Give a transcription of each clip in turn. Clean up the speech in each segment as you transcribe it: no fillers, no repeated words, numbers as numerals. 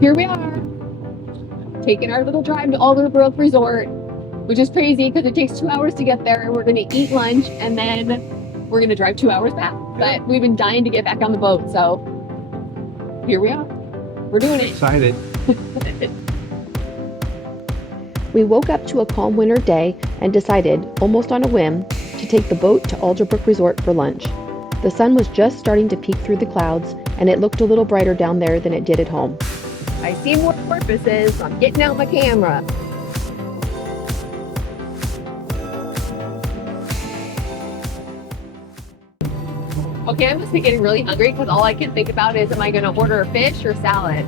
Here we are, taking our little drive to Alderbrook Resort, which is crazy because it takes 2 hours to get there. We're going to eat lunch and then we're going to drive 2 hours back. But we've been dying to get back on the boat, so here we are. We're doing it. Excited. We woke up to a calm winter day and decided, almost on a whim, to take the boat to Alderbrook Resort for lunch. The sun was just starting to peek through the clouds, and it looked a little brighter down there than it did at home. I see more porpoises, so I'm getting out my camera. Okay, I must be getting really hungry because all I can think about is, am I going to order a fish or salad?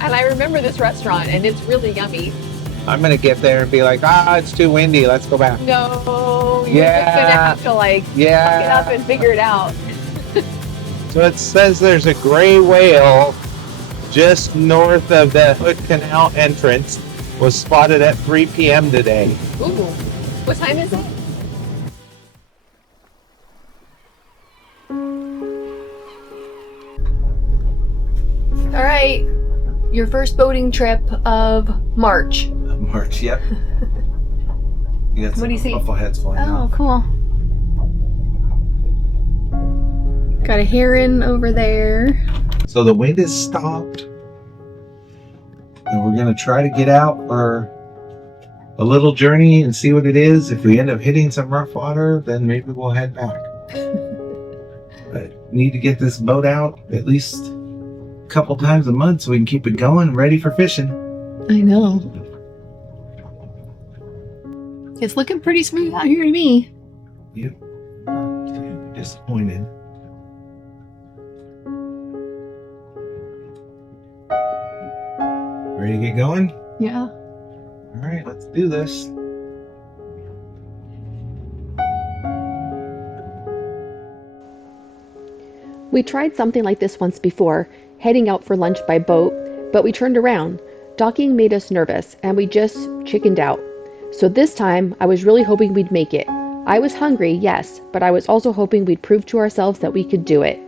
And I remember this restaurant, and it's really yummy. I'm going to get there and be like, it's too windy. Let's go back. No, you're just going to have to like suck it up and figure it out. So it says there's a gray whale just north of the Hood Canal entrance. Was spotted at 3 p.m. today. Ooh, what time is it? All right, your first boating trip of March. March, yep. You got What do you see? buffleheads flying Oh, off. cool. Got a heron over there. So the wind is stopped. And we're going to try to get out for a little journey and see what it is. If we end up hitting some rough water, then maybe we'll head back. But need to get this boat out at least a couple times a month so we can keep it going, ready for fishing. I know. It's looking pretty smooth out here to me. Yep. Not disappointed. Ready to get going? Yeah. All right, let's do this. We tried something like this once before, heading out for lunch by boat, but we turned around. Docking made us nervous, and we just chickened out. So this time, I was really hoping we'd make it. I was hungry, yes, but I was also hoping we'd prove to ourselves that we could do it.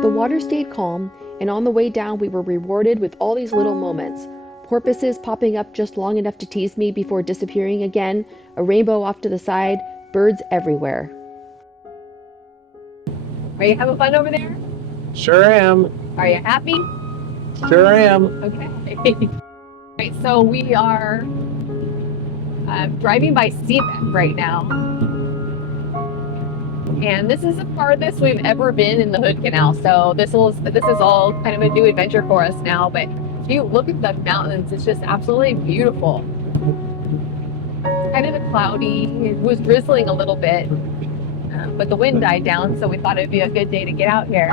The water stayed calm, and on the way down we were rewarded with all these little moments. Porpoises popping up just long enough to tease me before disappearing again, a rainbow off to the side, birds everywhere. Are you having fun over there? Sure am. Are you happy? Sure am. Okay. Right, so we are driving by Seabeck right now. And this is the farthest we've ever been in the Hood Canal. So this is all kind of a new adventure for us now. But if you look at the mountains, it's just absolutely beautiful. Kind of cloudy. It was drizzling a little bit, but the wind died down, so we thought it'd be a good day to get out here.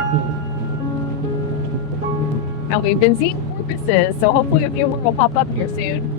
And we've been seeing porpoises, so hopefully a few more will pop up here soon.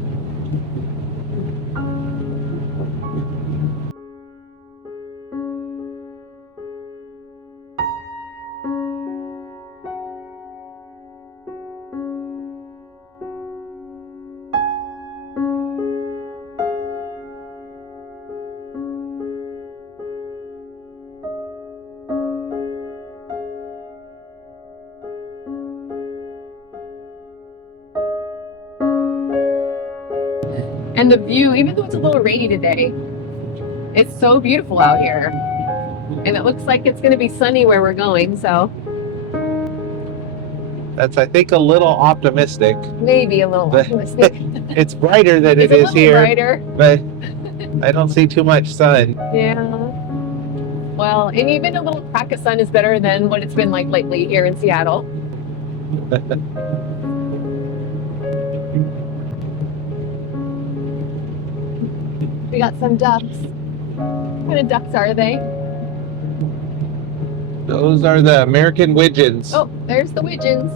And the view, even though it's a little rainy today, it's so beautiful out here. And it looks like it's going to be sunny where we're going, so That's, I think, a little optimistic. maybe a little optimistic. It's brighter than It's it a is little here, brighter. but I don't see too much sun. Yeah. Well, and even a little crack of sun is better than what it's been like lately here in Seattle. We got some ducks. What kind of ducks are they? Those are the American widgeons. Oh, there's the widgeons.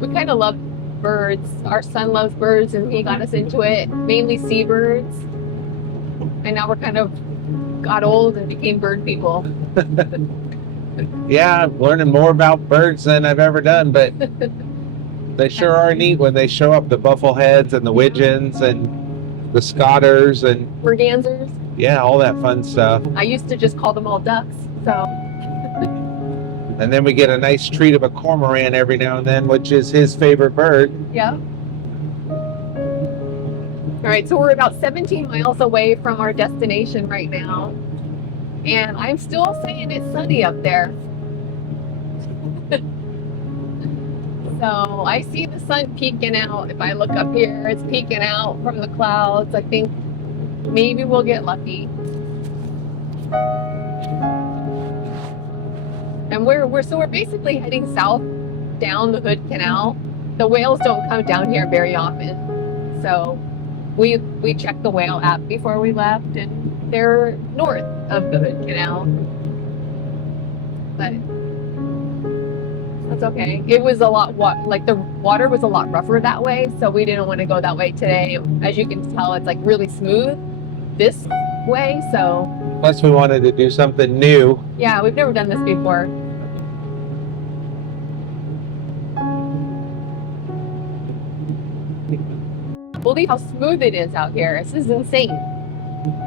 We kind of love birds. Our son loves birds and he got us into it, mainly seabirds. And now we're kind of got old and became bird people. Yeah, I'm learning more about birds than I've ever done, but they sure are neat when they show up, the buffleheads and the widgeons, and the scotters and mergansers. yeah, all that fun stuff. I used to just call them all ducks. So And then we get a nice treat of a cormorant every now and then, which is his favorite bird. yeah. All right, so we're about 17 miles away from our destination right now, and I'm still saying it's sunny up there. So I see the sun peeking out. If I look up here, it's peeking out from the clouds. I think maybe we'll get lucky. And we're basically heading south down the Hood Canal. The whales don't come down here very often, so we checked the whale app before we left, and they're north of the Hood Canal. But that's okay. It was a lot like the water was a lot rougher that way, so we didn't want to go that way today. As you can tell, it's like really smooth this way, so Plus, we wanted to do something new. yeah, we've never done this before. Believe how smooth it is out here. This is insane.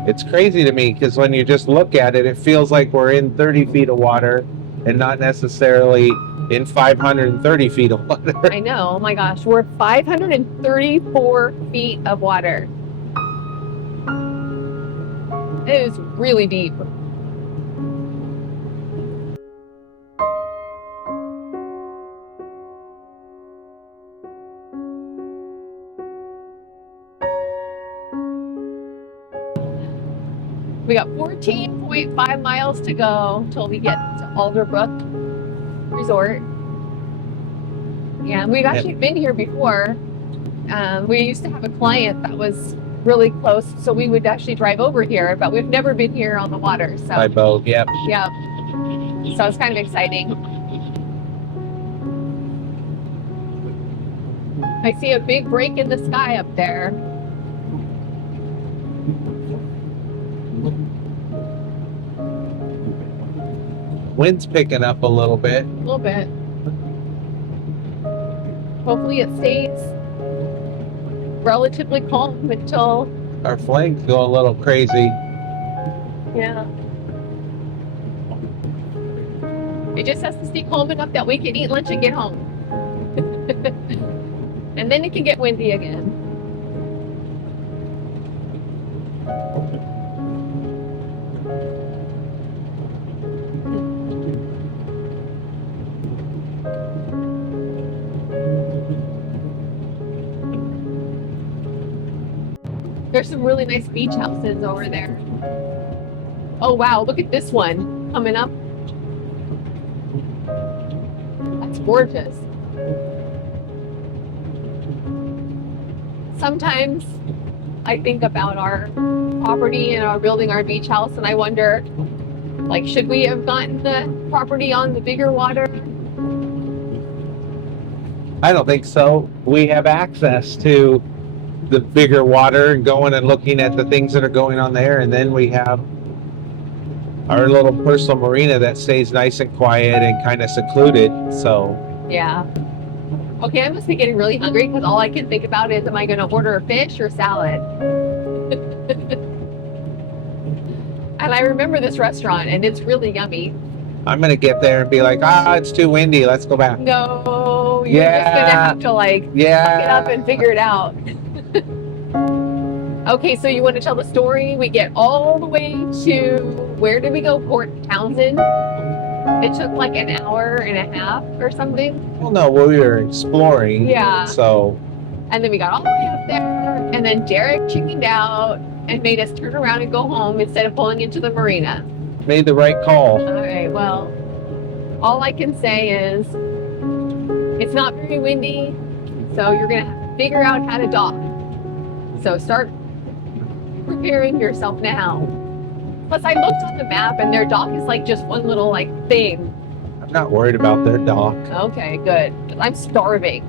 It's crazy to me because when you just look at it, it feels like we're in 30 feet of water and not necessarily in 530 feet of water. I know. Oh my gosh, we're 534 feet of water. It is really deep. We got 14.5 miles to go till we get to Alderbrook Resort. Yeah, we've actually been here before. We used to have a client that was really close, so we would actually drive over here, but we've never been here on the water. So By boat, yep. yeah, so it's kind of exciting. I see a big break in the sky up there. Wind's picking up a little bit. A little bit. Hopefully it stays relatively calm until, Our flags go a little crazy. yeah. It just has to stay calm enough that we can eat lunch and get home. And then it can get windy again. There's some really nice beach houses over there. Oh wow, look at this one coming up. That's gorgeous. Sometimes I think about our property and our building our beach house, and I wonder, like, should we have gotten the property on the bigger water? I don't think so. We have access to the bigger water and going and looking at the things that are going on there, and then we have our little personal marina that stays nice and quiet and kind of secluded. So Yeah. Okay, I must be getting really hungry because all I can think about is, am I going to order a fish or salad? And I remember this restaurant, and it's really yummy. I'm gonna get there and be like, it's too windy, let's go back. No, you're just going to have to, like, suck it up and figure it out. Okay, so you want to tell the story? We get all the way to, where did we go? Port Townsend. It took like an hour and a half or something. Well, no, we were exploring. Yeah. So And then we got all the way up there, and then Derek chickened out and made us turn around and go home instead of pulling into the marina. made the right call. All right, well, all I can say is it's not very windy, so you're going to have to figure out how to dock. So start preparing yourself now. Plus, I looked on the map, and their dock is like just one little like thing. I'm not worried about their dock, Okay, good. I'm starving.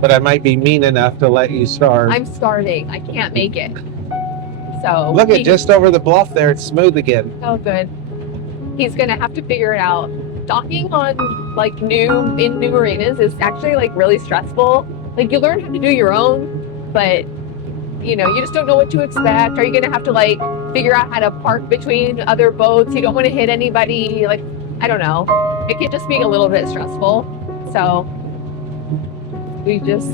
but I might be mean enough to let you starve. I'm starving. I can't make it. So Look at just over the bluff there, it's smooth again. Oh, good. He's gonna have to figure it out. Docking on like new marinas is actually like really stressful. Like you learn how to do your own but you know, you just don't know what to expect. Are you going to have to like figure out how to park between other boats? You don't want to hit anybody. Like, I don't know. It can just be a little bit stressful. So we just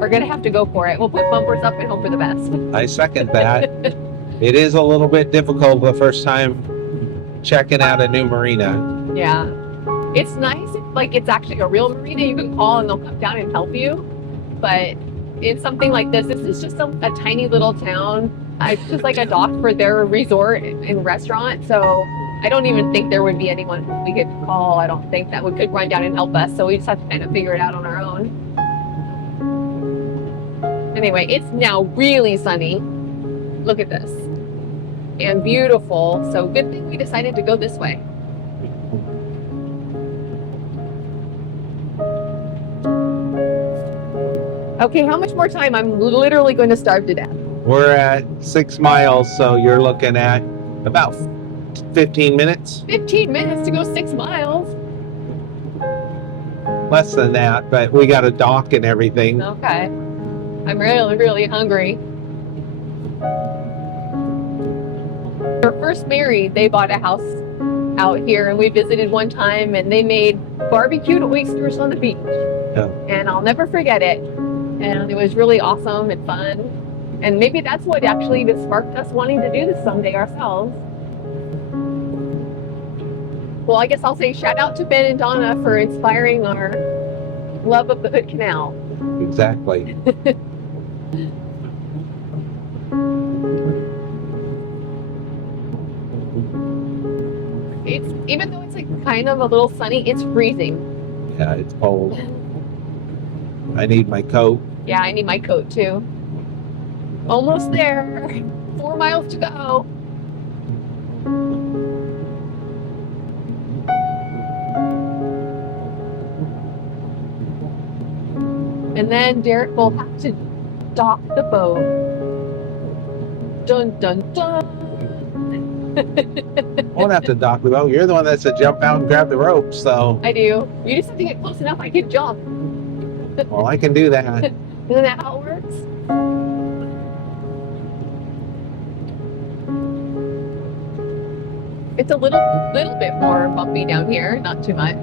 are going to have to go for it. We'll put bumpers up and hope for the best. I second that. It is a little bit difficult the first time checking out a new marina. Yeah. It's nice if like it's actually a real marina. You can call and they'll come down and help you. But in something like this is just a tiny little town. It's just like a dock for their resort and restaurant. So I don't even think there would be anyone we could call. I don't think that could run down and help us. So we just have to kind of figure it out on our own. Anyway, it's now really sunny. Look at this. And beautiful. So good thing we decided to go this way. Okay, how much more time? I'm literally going to starve to death. We're at 6 miles, so you're looking at about 15 minutes. 15 minutes to go 6 miles. Less than that, but we got a dock and everything. Okay. I'm really, really hungry. We're first married. They bought a house out here and we visited one time and they made barbecued oysters on the beach. Oh. And I'll never forget it. And it was really awesome and fun. And maybe that's what actually even sparked us wanting to do this someday ourselves. Well, I guess I'll say shout out to Ben and Donna for inspiring our love of the Hood Canal. Exactly. It's even though it's like kind of a little sunny, it's freezing. Yeah, it's cold. I need my coat. Yeah, I need my coat too. Almost there. 4 miles to go. And then Derek will have to dock the boat. Dun dun dun. Won't have to dock the boat. You're the one that's to jump out and grab the rope, so. I do. You just have to get close enough I can jump. Well, I can do that. Isn't that how it works? It's a little bit more bumpy down here, not too much.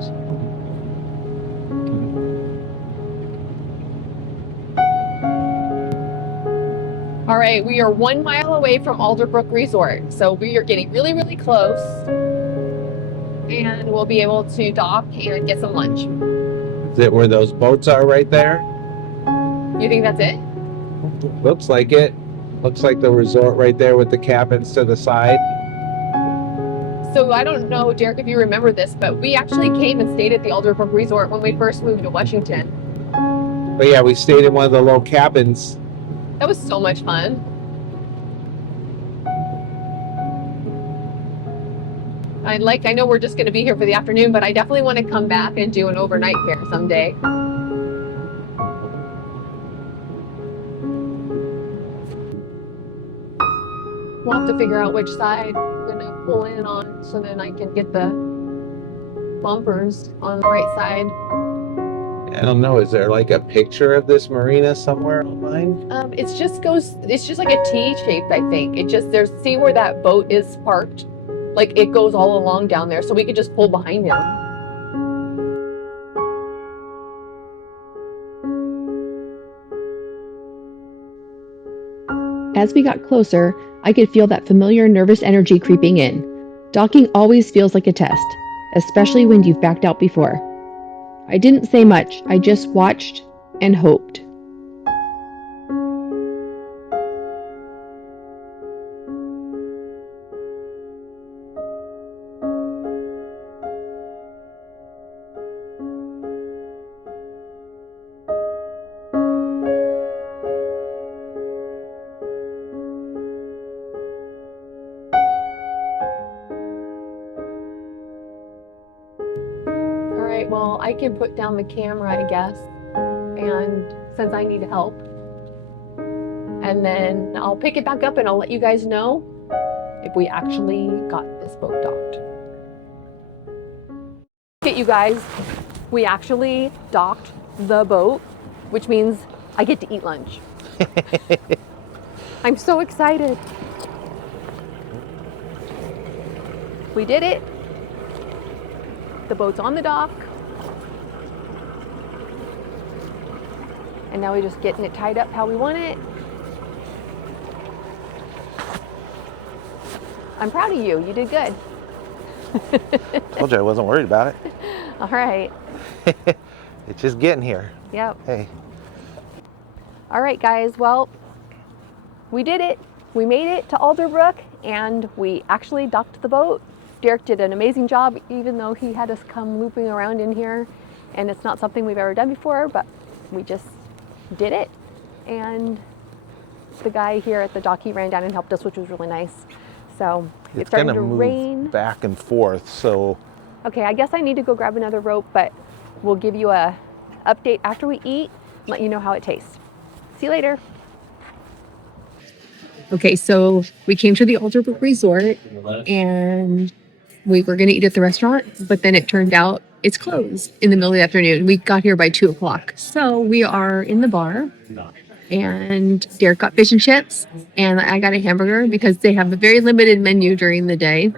All right, we are 1 mile away from Alderbrook Resort, so we are getting really, really close. And we'll be able to dock and get some lunch. Is it where those boats are right there? You think that's it? Looks like it. Looks like the resort right there with the cabins to the side. So I don't know, Derek, if you remember this, but we actually came and stayed at the Alderbrook Resort when we first moved to Washington. But yeah, we stayed in one of the little cabins. That was so much fun. I know we're just going to be here for the afternoon, but I definitely want to come back and do an overnight here someday. We'll have to figure out which side we're going to pull in on so then I can get the bumpers on the right side. I don't know. Is there like a picture of this marina somewhere online? It's just like a T shaped, I think. See where that boat is parked? Like it goes all along down there, so we could just pull behind him. As we got closer, I could feel that familiar nervous energy creeping in. Docking always feels like a test, especially when you've backed out before. I didn't say much, I just watched and hoped. Well, I can put down the camera, I guess, and since I need help. And then I'll pick it back up and I'll let you guys know if we actually got this boat docked. Okay, you guys, we actually docked the boat, which means I get to eat lunch. I'm so excited. We did it. The boat's on the dock. And now we're just getting it tied up how we want it. I'm proud of you. You did good. Told you I wasn't worried about it. All right. It's just getting here. Yep. Hey. All right, guys. Well, we did it. We made it to Alderbrook, and we actually docked the boat. Derek did an amazing job, even though he had us come looping around in here, and it's not something we've ever done before, but we just did it. And the guy here at the dock, he ran down and helped us, which was really nice. So it's starting to rain. Back and forth, so. Okay, I guess I need to go grab another rope, but we'll give you a update after we eat, let you know how it tastes. See you later. Okay, so we came to the Alderbrook Resort and we were going to eat at the restaurant, but then it turned out it's closed in the middle of the afternoon. We got here by 2 o'clock. So we are in the bar and Derek got fish and chips and I got a hamburger because they have a very limited menu during the day.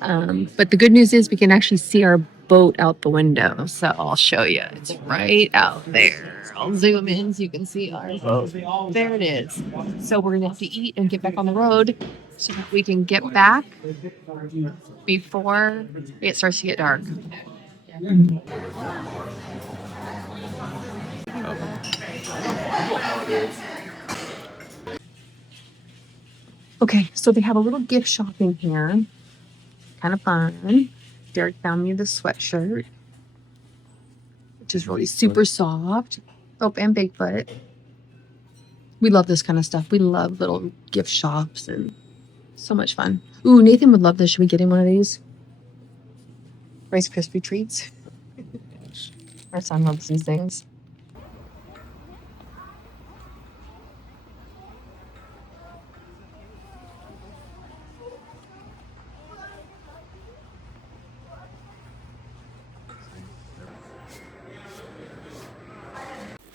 But the good news is we can actually see our boat out the window. So I'll show you. It's right out there. I'll zoom in so you can see our boat. There it is. So we're going to have to eat and get back on the road so that we can get back before it starts to get dark. Okay, so they have a little gift shop in here. Kind of fun. Derek found me the sweatshirt, which is really super soft. Oh, and Bigfoot. We love this kind of stuff. We love little gift shops and so much fun. Ooh, Nathan would love this. Should we get him one of these? Rice Krispie treats. Our son loves these things.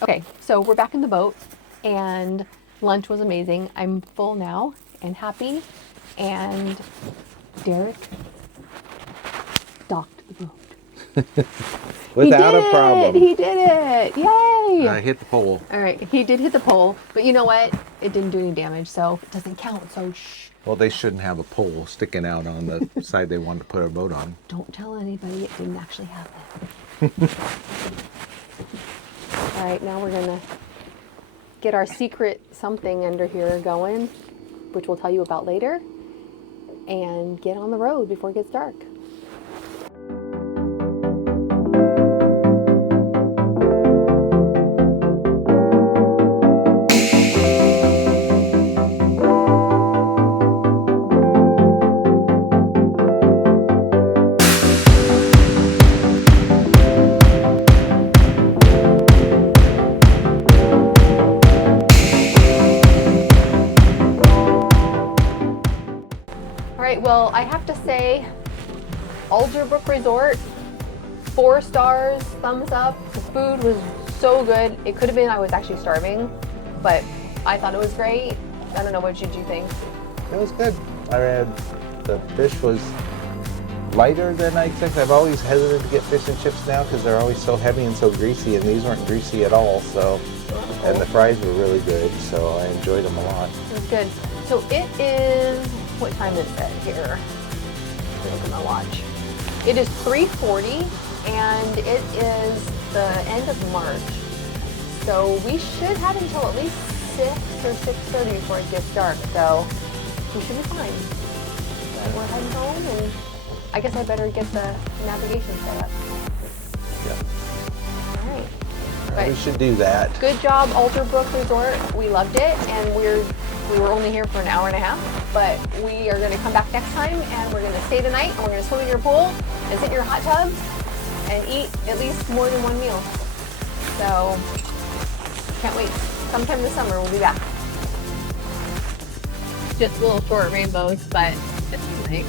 Okay, so we're back in the boat and lunch was amazing. I'm full now and happy, and Derek docked the boat. Without a problem. He did it! Yay! I hit the pole. All right, he did hit the pole, but you know what? It didn't do any damage, so it doesn't count, so shh. Well, they shouldn't have a pole sticking out on the side they wanted to put a boat on. Don't tell anybody, it didn't actually happen. All right, now we're gonna get our secret something under here going, which we'll tell you about later, and get on the road before it gets dark. Well, I have to say, Alderbrook Resort, 4 stars, thumbs up. The food was so good. It could have been I was actually starving, but I thought it was great. I don't know, what did you think? It was good. The fish was lighter than I expected. I've always hesitated to get fish and chips now because they're always so heavy and so greasy, and these weren't greasy at all. So, and the fries were really good, so I enjoyed them a lot. It was good. So it is, what time is it here? Look at my watch. It is 3:40 and it is the end of March. So we should have until at least 6 or 6:30 before it gets dark. So we should be fine. But we're heading home, and I guess I better get the navigation set up. Yeah. All right. We should do that. Good job, Alderbrook Resort. We loved it, and we were only here for an hour and a half, but we are going to come back next time, and we're going to stay the night, and we're going to swim in your pool and sit in your hot tub and eat at least more than one meal. So can't wait. Sometime this summer we'll be back. Just little short rainbows, but it's nice.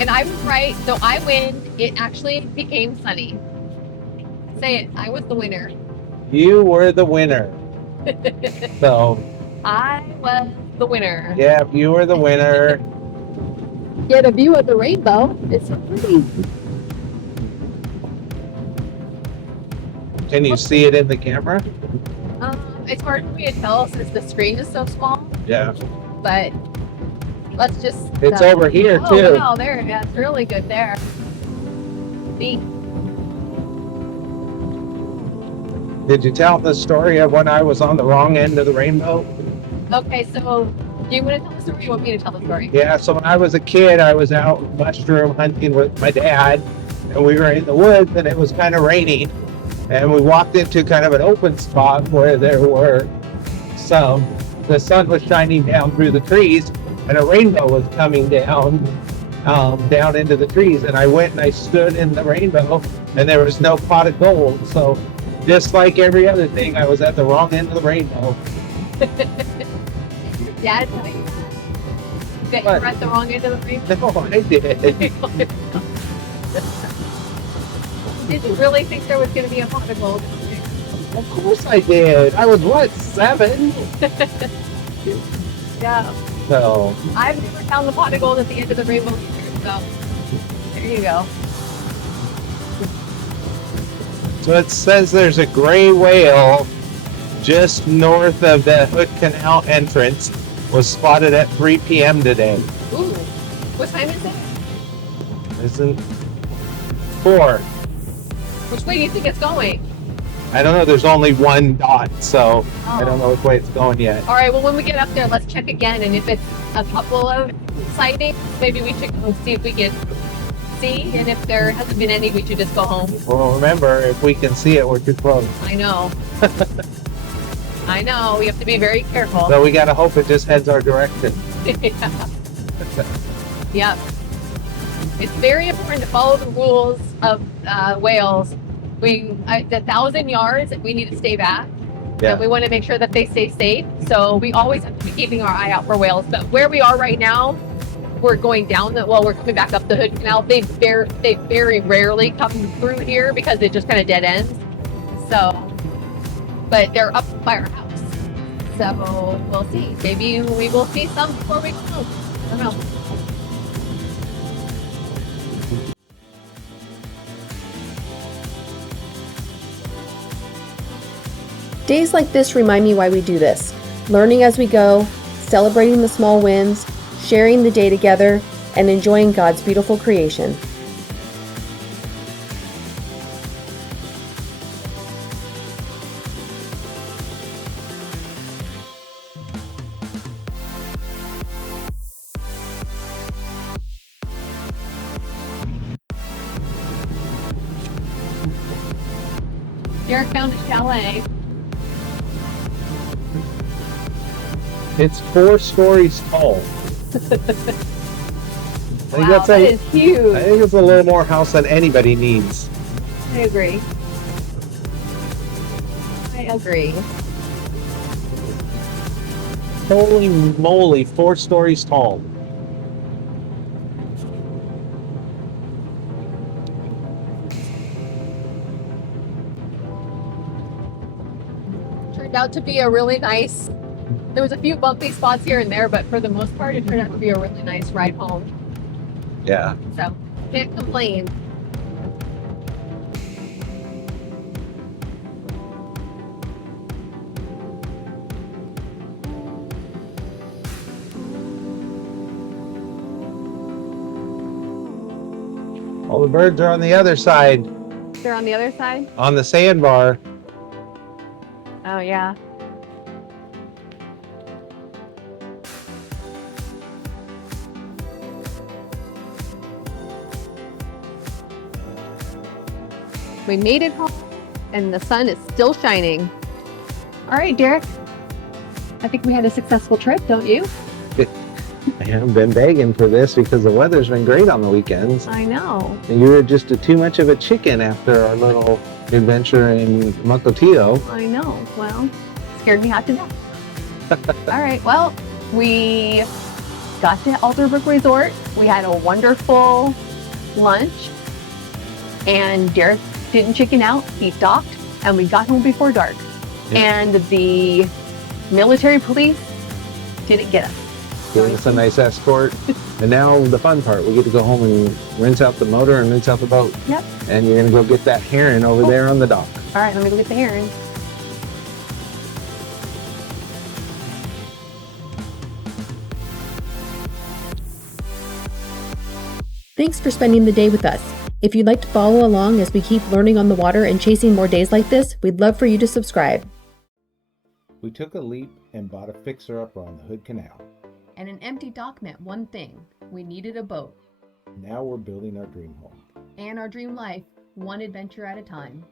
And I was right, so I win. It actually became sunny. Say it, I was the winner. You were the winner. So, I was the winner. yeah, you were the winner. Get a view of the rainbow. It's so pretty. Can you see it in the camera? It's hard for me to tell since the screen is so small, Yeah. but let's just. It's over here, oh, too. Wow, there. Yeah, it's really good there. See? Did you tell the story of when I was on the wrong end of the rainbow? Okay, so do you want to tell the story or you want me to tell the story? Yeah, so when I was a kid, I was out mushroom hunting with my dad, and we were in the woods, and it was kind of raining, and we walked into kind of an open spot where there were the sun was shining down through the trees, and a rainbow was coming down into the trees, and I went and I stood in the rainbow, and there was no pot of gold, so just like every other thing, I was at the wrong end of the rainbow. Dad tell you that you What? were at the wrong end of the rainbow? No, I did. Did you really think there was going to be a pot of gold? Of course I did. I was, what, 7? Yeah. So, I've never found the pot of gold at the end of the rainbow either, so there you go. so it says there's a gray whale just north of the Hood Canal entrance, was spotted at 3 p.m. today. Ooh, what time is it? Isn't 4? Which way do you think it's going? I don't know. There's only one dot, so I don't Oh. know which way it's going yet. All right, well, when we get up there, let's check again, and if it's a couple of sightings, maybe we should go see if we can see, and if there hasn't been any, we should just go home. Well, remember, if we can see it, we're too close. I know. I know, we have to be very careful. So we gotta hope it just heads our direction. Yep. It's very important to follow the rules of whales. The 1,000 yards, we need to stay back. Yeah. And we want to make sure that they stay safe. So we always have to be keeping our eye out for whales. But where we are right now, we're going down we're coming back up the Hood Canal. They very rarely come through here because it just kind of dead ends. So, but they're up by our house. So we'll see. Maybe we will see some before we go home. I don't know. Days like this remind me why we do this. Learning as we go, celebrating the small wins, sharing the day together, and enjoying God's beautiful creation. Derek found a chalet. It's 4 stories tall. I think Wow, that is huge. I think it's a little more house than anybody needs. I agree. Holy moly, 4 stories tall. Turned out to be a really nice. There was a few bumpy spots here and there, but for the most part, it turned out to be a really nice ride home. Yeah. So can't complain. All the birds are on the other side, They're on the other side. on the sandbar. Oh yeah. We made it home, and the sun is still shining. All right, Derek. I think we had a successful trip, don't you? I haven't been begging for this because the weather's been great on the weekends. I know. And you were just too much of a chicken after our little adventure in Mukilteo. I know. Well, scared me half to death. All right. Well, we got to Alderbrook Resort. We had a wonderful lunch, and Derek didn't chicken out. He docked, and we got home before dark. and the military police didn't get us. Gave us a nice escort. And now the fun part, we get to go home and rinse out the motor and rinse out the boat. Yep. And you're gonna go get that heron over there on the dock. All right, let me go get the heron. Thanks for spending the day with us. If you'd like to follow along as we keep learning on the water and chasing more days like this, we'd love for you to subscribe. We took a leap and bought a fixer-upper on the Hood Canal. And an empty dock meant one thing. We needed a boat. Now we're building our dream home. And our dream life, one adventure at a time.